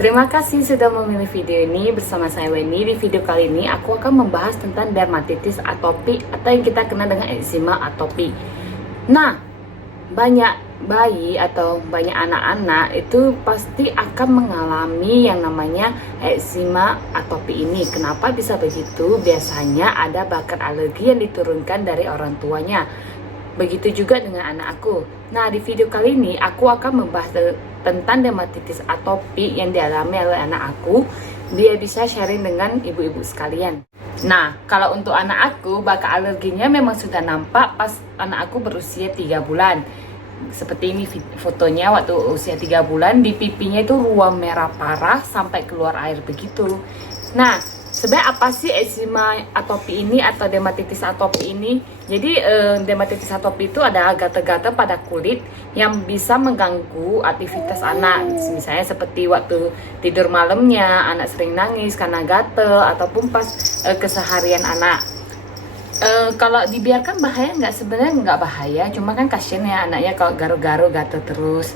Terima kasih sudah memilih video ini bersama saya Weni. Di video kali ini aku akan membahas tentang dermatitis atopi atau yang kita kenal dengan eczema atopi. Nah, banyak bayi atau banyak anak-anak itu pasti akan mengalami yang namanya eczema atopi ini. Kenapa bisa begitu? Biasanya ada bakat alergi yang diturunkan dari orang tuanya. Begitu juga dengan anak aku. Nah, di video kali ini aku akan membahas tentang dermatitis atopi yang dialami oleh anak aku. Dia bisa sharing dengan ibu-ibu sekalian. Nah, kalau untuk anak aku, bakat alerginya memang sudah nampak pas anak aku berusia 3 bulan. Seperti ini fotonya waktu usia 3 bulan, di pipinya itu ruam merah parah sampai keluar air begitu. Nah, sebenarnya apa sih eczema atopi ini atau dermatitis atopi ini? Jadi dermatitis atopi itu ada gatal-gatal pada kulit yang bisa mengganggu aktivitas anak. Misalnya seperti waktu tidur malamnya, anak sering nangis karena gatal ataupun pas keseharian anak. Kalau dibiarkan bahaya nggak? Sebenarnya nggak bahaya, cuma kan kasian ya anaknya kalau garu-garu gatal terus.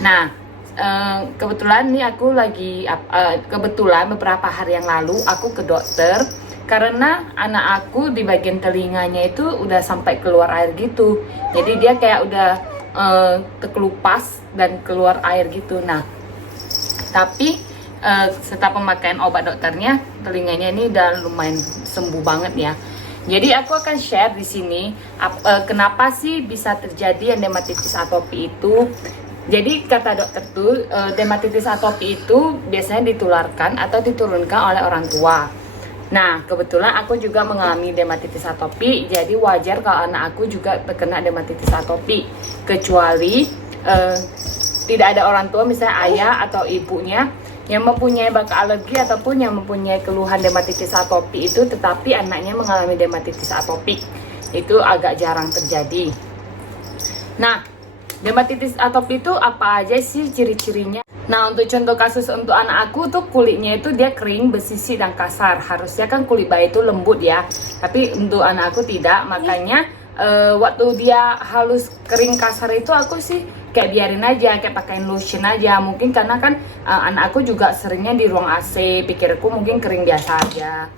Nah, kebetulan nih aku lagi kebetulan beberapa hari yang lalu aku ke dokter karena anak aku di bagian telinganya itu udah sampai keluar air gitu. Jadi dia kayak udah terkelupas dan keluar air gitu. Nah, tapi setelah pemakaian obat dokternya, telinganya ini udah lumayan sembuh banget ya. Jadi aku akan share di sini kenapa sih bisa terjadi dermatitis atopi itu. Jadi kata dokter tuh dermatitis atopi itu biasanya ditularkan atau diturunkan oleh orang tua. Nah, kebetulan aku juga mengalami dermatitis atopi, jadi wajar kalau anak aku juga terkena dermatitis atopi. Kecuali tidak ada orang tua, misalnya ayah atau ibunya yang mempunyai bakat alergi ataupun yang mempunyai keluhan dermatitis atopi itu, tetapi anaknya mengalami dermatitis atopi. Itu agak jarang terjadi. Nah, dermatitis atopi itu apa aja sih ciri-cirinya? Nah, untuk contoh kasus untuk anak aku tuh kulitnya itu dia kering, bersisik dan kasar. Harusnya kan kulit bayi itu lembut ya, tapi untuk anak aku tidak. Makanya waktu dia halus kering kasar itu aku sih kayak biarin aja, kayak pakein lotion aja. Mungkin karena kan anak aku juga seringnya di ruang AC, pikirku mungkin kering biasa aja.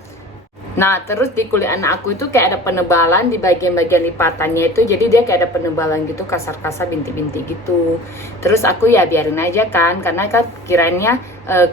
Nah, terus di kulit anak aku itu kayak ada penebalan di bagian-bagian lipatannya itu. Jadi dia kayak ada penebalan gitu, kasar-kasar, bintik-bintik gitu. Terus aku ya biarin aja kan, karena kan kiranya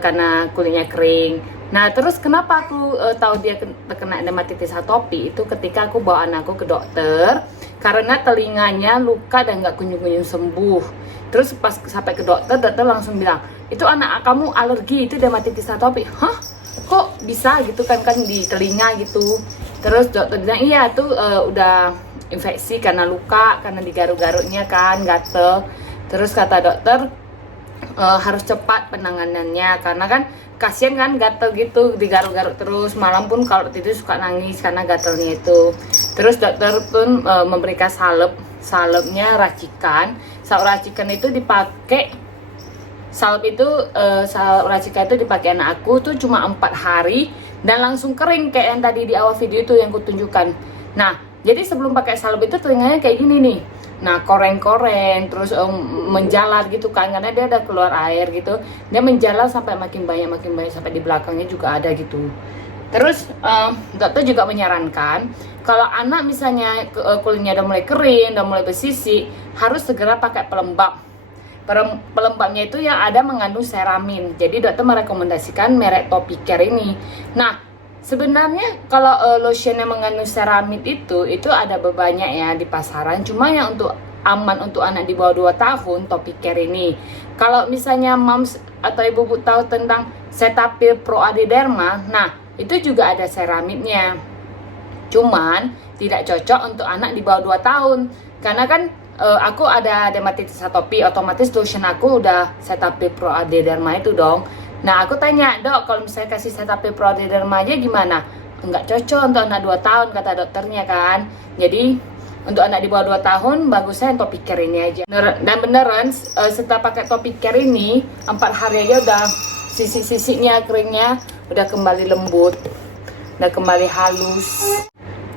karena kulitnya kering. Nah, terus kenapa aku tahu dia terkena dermatitis atopi itu ketika aku bawa anakku ke dokter. Karena telinganya luka dan gak kunjung-kunjung sembuh. Terus pas sampai ke dokter, dokter langsung bilang, itu anak kamu alergi, itu dermatitis atopi. Hah? Kok bisa gitu kan di telinga gitu. Terus dokter bilang iya tuh udah infeksi karena luka, karena digaruk-garuknya kan gatel. Terus kata dokter harus cepat penanganannya karena kan kasihan kan gatel gitu, digaruk-garuk terus. Malam pun kalau tidur suka nangis karena gatelnya itu. Terus dokter pun memberikan salepnya racikan. Salep racikan itu dipakai. Salep itu, salep racikan itu dipakai anak aku tuh cuma 4 hari dan langsung kering kayak yang tadi di awal video itu yang kutunjukkan. Nah, jadi sebelum pakai salep itu telinganya kayak gini nih. Nah, koreng-koreng, terus menjalar gitu kan, karena dia ada keluar air gitu. Dia menjalar sampai makin banyak sampai di belakangnya juga ada gitu. Terus dokter juga menyarankan kalau anak misalnya kulitnya udah mulai kering, udah mulai bersisik, harus segera pakai pelembab. Pelembabnya itu yang ada mengandung seramin. Jadi dokter merekomendasikan merek Topicare ini. Nah, sebenarnya kalau lotion yang mengandung seramin itu ada banyak ya di pasaran. Cuma yang untuk aman untuk anak di bawah 2 tahun Topicare ini. Kalau misalnya moms atau ibu-ibu tahu tentang Cetaphil Pro Adderma, nah itu juga ada seraminnya. Cuman tidak cocok untuk anak di bawah 2 tahun. Karena kan aku ada dermatitis atopi, otomatis lotion aku udah Cetaphil Pro Adderma itu dong. Nah, aku tanya, dok, kalau misalnya kasih Cetaphil Pro Adderma aja gimana? Enggak cocok untuk anak 2 tahun, kata dokternya kan. Jadi, untuk anak di bawah 2 tahun, bagusnya yang Topicare ini aja. Dan beneran, setelah pakai Topicare ini, 4 hari aja udah sisik-sisiknya, keringnya, udah kembali lembut, udah kembali halus.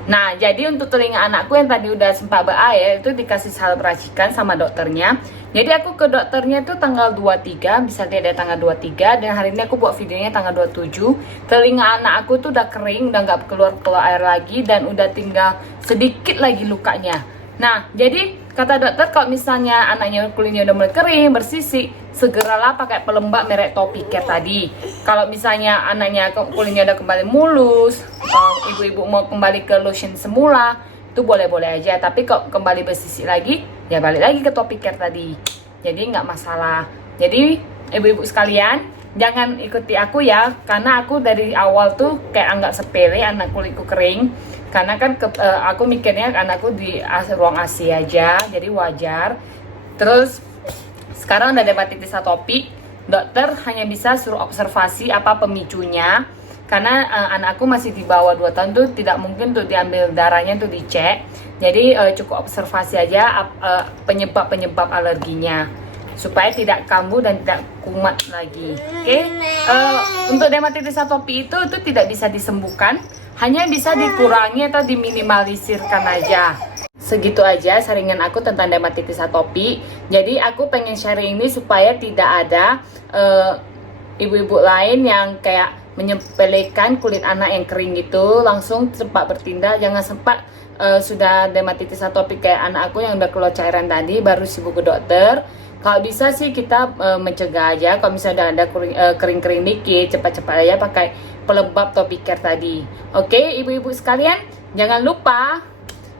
Nah, jadi untuk telinga anakku yang tadi udah sempat berair itu dikasih salep racikan sama dokternya. Jadi aku ke dokternya itu tanggal 23, bisa lihat dari tanggal 23, dan hari ini aku buat videonya tanggal 27. Telinga anak aku tuh udah kering, udah nggak keluar air lagi, dan udah tinggal sedikit lagi lukanya. Nah, jadi kata dokter kalau misalnya anaknya kulitnya udah mulai kering, bersisik, segeralah pakai pelembab merek Topicare tadi. Kalau misalnya anaknya kulitnya udah kembali mulus, ibu-ibu mau kembali ke lotion semula, itu boleh-boleh aja. Tapi kalau kembali bersisik lagi, ya balik lagi ke Topicare tadi. Jadi nggak masalah. Jadi ibu-ibu sekalian, jangan ikuti aku ya, karena aku dari awal tuh kayak anggap sepele anak kulitku kering. Karena kan aku mikirnya anakku di ruang ASI aja, jadi wajar. Terus sekarang udah hepatitis atopik, dokter hanya bisa suruh observasi apa pemicunya. Karena anakku masih di bawah 2 tahun tuh tidak mungkin tuh diambil darahnya tuh dicek. Jadi cukup observasi aja penyebab alerginya, supaya tidak kambuh dan tidak kumat lagi. Oke. Untuk dermatitis atopik itu tidak bisa disembuhkan, hanya bisa dikurangi atau diminimalisirkan aja. Segitu aja sharingan aku tentang dermatitis atopik. Jadi aku pengen sharing ini supaya tidak ada ibu-ibu lain yang kayak menyepelekan kulit anak yang kering gitu, langsung cepat bertindak. Jangan sempat sudah dermatitis atopik kayak anak aku yang udah keluar cairan tadi baru sibuk ke dokter. Kalau bisa sih kita mencegah aja. Kalau misalnya ada kering-kering dikit, cepat-cepat aja pakai pelembab Topicare tadi. Oke, ibu-ibu sekalian, jangan lupa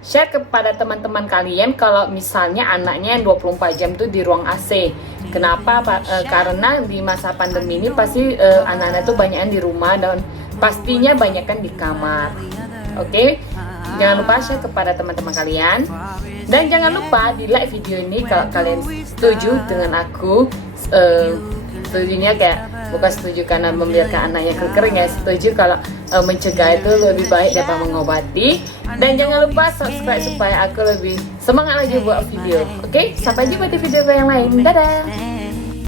share kepada teman-teman kalian kalau misalnya anaknya yang 24 jam tuh di ruang AC. Kenapa? Karena di masa pandemi ini pasti anak-anak tuh banyakan di rumah dan pastinya banyakan di kamar. Oke? Jangan lupa share kepada teman-teman kalian. Dan jangan lupa di like video ini kalau kalian setuju dengan aku. Setujunya kayak bukan setuju karena membiarkan anaknya kering ya, setuju kalau mencegah itu lebih baik daripada mengobati. Dan jangan lupa subscribe supaya aku lebih semangat lagi buat video. Oke, sampai jumpa di video yang lain. Dadah.